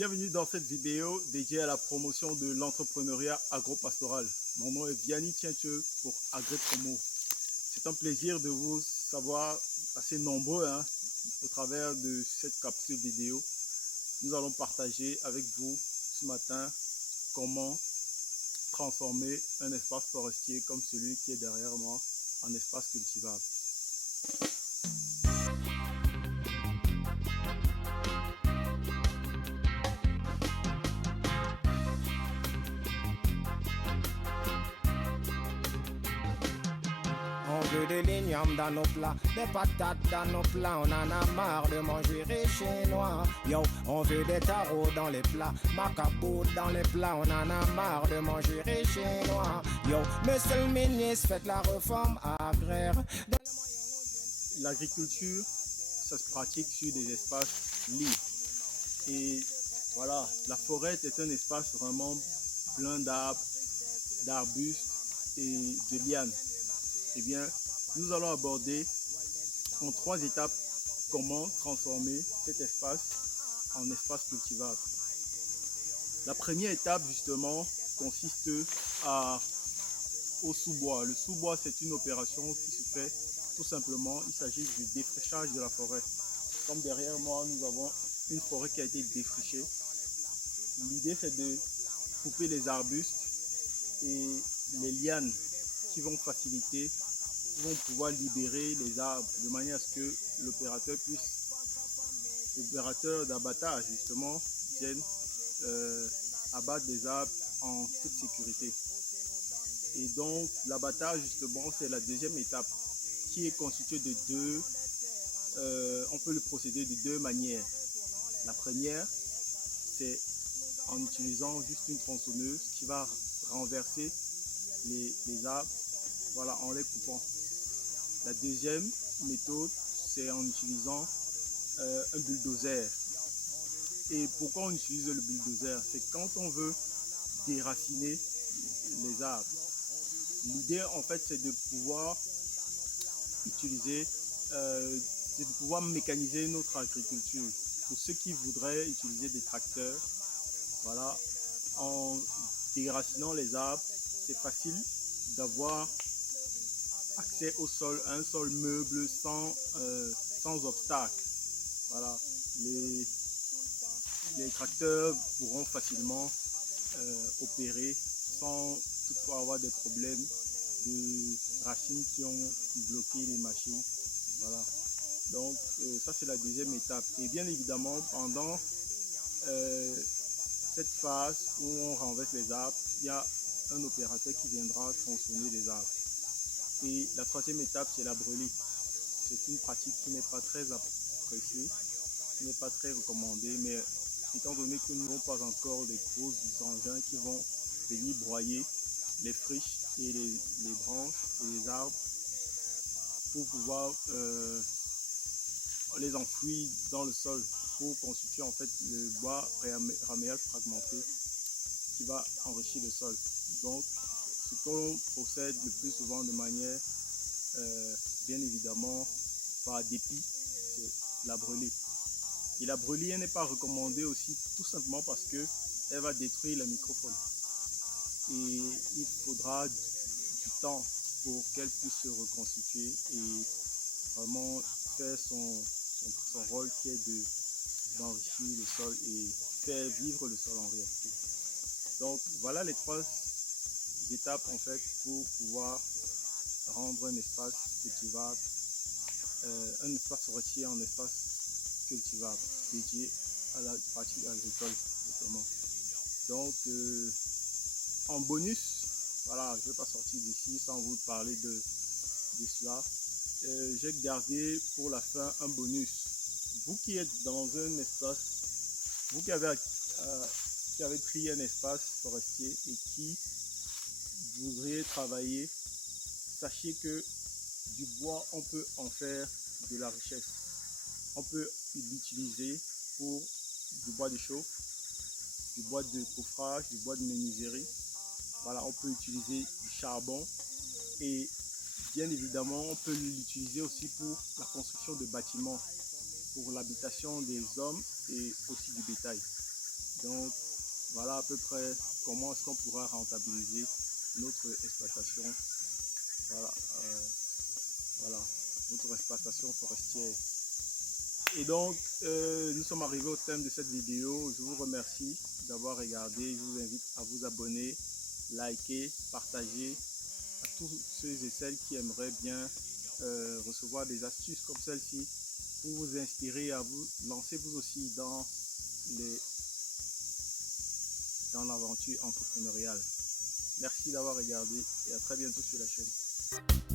Bienvenue dans cette vidéo dédiée à la promotion de l'entrepreneuriat agropastoral. Mon nom est Vianney Tiencheux pour AgriPromo. C'est un plaisir de vous savoir assez nombreux au travers de cette capsule vidéo. Nous allons partager avec vous ce matin comment transformer un espace forestier comme celui qui est derrière moi en espace cultivable. On veut de l'igname dans nos plats, des patates dans nos plats, on en a marre de manger les chinois. Yo, on veut des tarots dans les plats, macabou dans les plats, on en a marre de manger les chinois. Yo, monsieur le ministre, faites la réforme agraire. L'agriculture, ça se pratique sur des espaces libres. Et voilà, la forêt est un espace vraiment plein d'arbres, d'arbustes et de lianes. Eh bien, nous allons aborder en 3 étapes comment transformer cet espace en espace cultivable. La première étape, justement, consiste au sous-bois. Le sous-bois, c'est une opération qui se fait tout simplement, il s'agit du défrichage de la forêt. Comme derrière moi, nous avons une forêt qui a été défrichée. L'idée, c'est de couper les arbustes et les lianes qui vont faciliter, qui vont pouvoir libérer les arbres de manière à ce que l'opérateur d'abattage justement vienne abattre des arbres en toute sécurité. Et donc l'abattage justement c'est la deuxième étape qui est constituée de on peut le procéder de 2 manières. La première, c'est en utilisant juste une tronçonneuse qui va renverser les arbres, voilà, en les coupant. La deuxième méthode, c'est en utilisant un bulldozer. Et pourquoi on utilise le bulldozer? C'est quand on veut déraciner les arbres. L'idée, en fait, c'est de pouvoir utiliser, c'est de pouvoir mécaniser notre agriculture. Pour ceux qui voudraient utiliser des tracteurs, voilà, en déracinant les arbres, c'est facile d'avoir accès au sol, un sol meuble sans obstacle. Voilà, les tracteurs pourront facilement opérer sans toutefois avoir des problèmes de racines qui ont bloqué les machines. Voilà. Donc ça c'est la deuxième étape. Et bien évidemment pendant cette phase où on renverse les arbres, il y a un opérateur qui viendra tronçonner les arbres. Et la troisième étape, c'est la brûlée. C'est une pratique qui n'est pas très appréciée, qui n'est pas très recommandée, mais étant donné que nous n'avons pas encore les gros engins qui vont venir broyer les friches et les branches et les arbres pour pouvoir les enfouir dans le sol pour constituer en fait le bois raméal fragmenté qui va enrichir le sol. Donc, ce qu'on procède le plus souvent de manière, bien évidemment, par dépit, c'est la brûlée. Et la brûlée n'est pas recommandée aussi tout simplement parce qu'elle va détruire la microfaune. Et il faudra du temps pour qu'elle puisse se reconstituer et vraiment faire son rôle qui est d'enrichir le sol et faire vivre le sol en réalité. Donc voilà les 3 étapes en fait pour pouvoir rendre un espace cultivable, un espace forestier en espace cultivable dédié à la pratique agricole notamment. Donc en bonus, voilà, je ne vais pas sortir d'ici sans vous parler de cela. J'ai gardé pour la fin un bonus. Vous qui êtes dans un espace, vous qui avez pris un espace forestier et qui voudriez travailler, sachez que du bois, on peut en faire de la richesse. On peut l'utiliser pour du bois de chauffe, du bois de coffrage, du bois de menuiserie. Voilà, on peut utiliser du charbon et bien évidemment, on peut l'utiliser aussi pour la construction de bâtiments, pour l'habitation des hommes et aussi du bétail. Donc, voilà à peu près comment est-ce qu'on pourra rentabiliser notre exploitation. Voilà, voilà, notre exploitation forestière. Et donc, nous sommes arrivés au thème de cette vidéo. Je vous remercie d'avoir regardé. Je vous invite à vous abonner, liker, partager à tous ceux et celles qui aimeraient bien recevoir des astuces comme celle-ci pour vous inspirer à vous lancer vous aussi dans l'aventure entrepreneuriale. Merci d'avoir regardé et à très bientôt sur la chaîne.